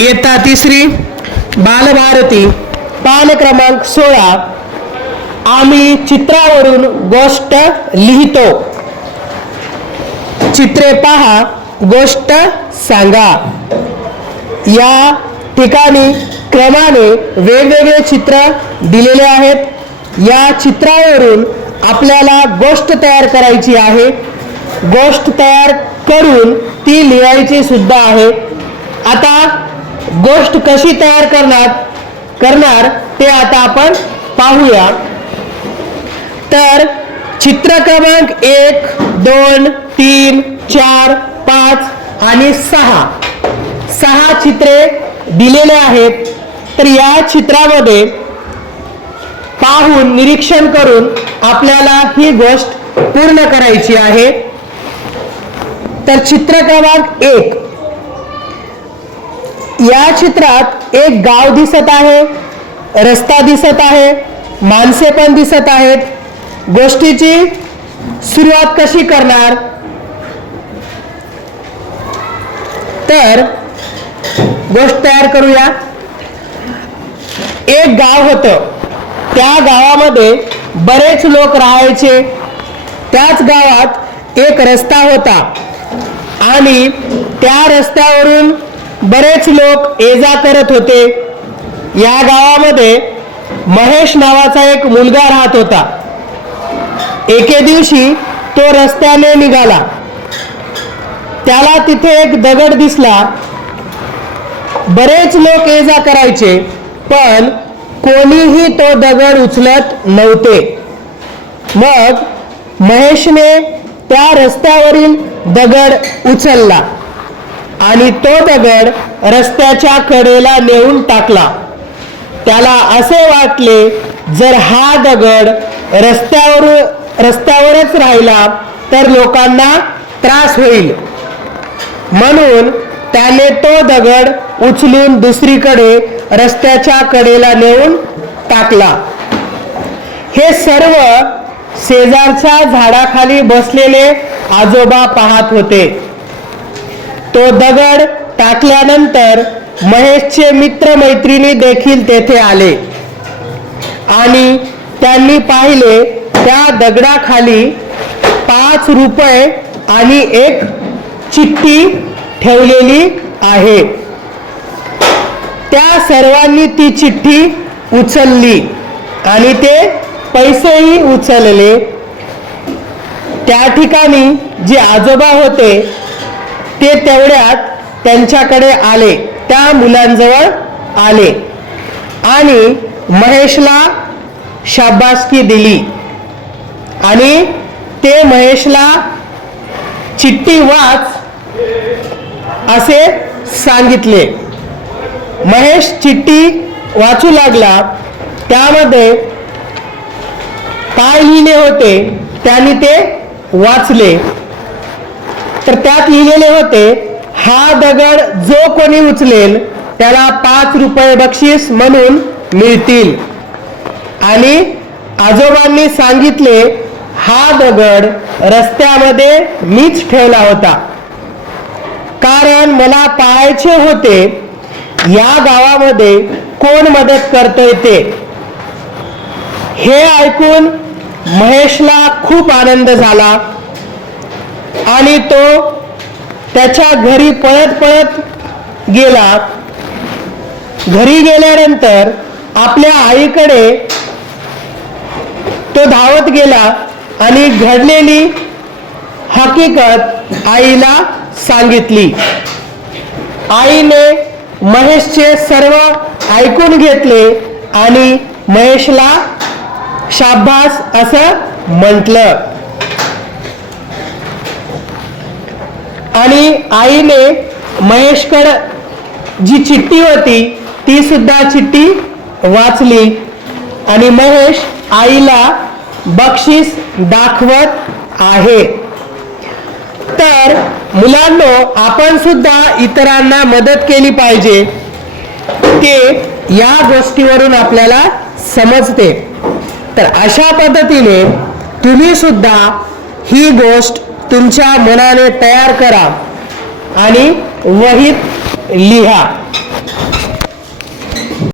इयत्ता तिसरी बालभारती. पान क्रमांक सोळा. आम्ही चित्रावरून गोष्ट लिहितो. चित्रे पहा गोष्ट सांगा. या ठिकाणी क्रमाने वेगवेगळे चित्र दिलेले आहेत. या चित्रावरून आपल्याला गोष्ट तयार करायची आहे. गोष्ट तयार करून ती लिहायची सुद्धा आहे. आता गोष्ट कशी तयार करणार करणार ते आता आपण पाहूया. तर चित्र क्रमांक एक दोन तीन चार पाच आणि सहा. सहा चित्रे दिलेले आहेत. तर या चित्रामध्ये पाहून निरीक्षण करून आपल्याला ही गोष्ट पूर्ण करायची आहे. तर चित्र क्रमांक एक या चित्रात एक गाव दिसत आहे रस्ता दिसत आहे माणसे पण दिसत आहेत. गोष्टीची सुरुवात कशी करणार? तर गोष्ट तयार करूया. एक गाव होतं. त्या गावामध्ये बरेच लोक राहायचे. त्याच गावात एक रस्ता होता. आणि त्या रस्त्यावरून बरेच लोक ये जा करत होते. या गावामध्ये महेश नावाचा एक मुलगा राहत होता. एके दिवशी तो रस्त्याने निघाला. त्याला तिथे एक दगड दिसला. बरेच लोक ये जा करायचे पण कोणीही तो दगड उचलत नव्हते. मग महेशने त्या रस्त्यावरील दगड उचलला. आणि तो दगड रस्त्याच्या कडेला नेऊन टाकला. त्याला असे वाटले जर हा दगड रस्त्यावर रस्त्यावरच राहिला तर लोकांना त्रास होईल. म्हणून त्याने तो दगड उचलून दुसरीकडे रस्त्याच्या कडेला नेऊन टाकला. हे सर्व शेजारच्या झाडाखाली बसलेले आजोबा पाहत होते. तो दगड टाकल्यानंतर महेशचे मित्र मैत्रिणी देखील तेथे आले. आणि त्यांनी पाहिले त्या दगडाखाली पाच रुपये आणि एक चिठ्ठी ठेवलेली आहे. त्या सर्वांनी ती चिठ्ठी उचलली आणि ते पैसेही उचलले. त्या ठिकाणी जे आजोबा होते ते तेवढ्यात त्यांच्याकडे आले. त्या मुलांजवळ आले. आणि महेशला शाबासकी दिली. आणि ते महेशला चिठ्ठी वाच असे सांगितले. महेश चिठ्ठी वाचू लागला. त्यामध्ये काय लिहिले होते. त्यांनी ते वाचले. तर त्यात लिहिलेले होते हा दगड जो कोणी उचलेल त्याला पाच रुपये बक्षीस म्हणून मिळतील. आणि आजोबांनी सांगितले हा दगड रस्त्यामध्ये मीच ठेवला होता. कारण मला पाहायचे होते या गावामध्ये कोण मदत करतोय ते. हे ऐकून महेशला खूप आनंद झाला. आणि तो त्याच्या घरी पळत पळत गेला. घरी गेल्यानंतर आपल्या आईकडे तो धावत गेला आणि घडलेली हकीकत आईला सांगितली. आईने महेशचे सर्व ऐकून घेतले आणि महेशला शाबास असं म्हटलं आणि आईने महेशकड जी चिठ्ठी होती ती सुद्धा चिठ्ठी वाचली. आणि महेश आईला बक्षीस दाखवत आहे. तर मुलांनो आपण सुद्धा इतरांना मदत केली पाहिजे. ते या गोष्टीवरून आपल्याला समजते. तर अशा पद्धतीने तुम्ही सुद्धा ही गोष्ट तुमच्या मनाने तयार करा. आणि वहीत लिहा.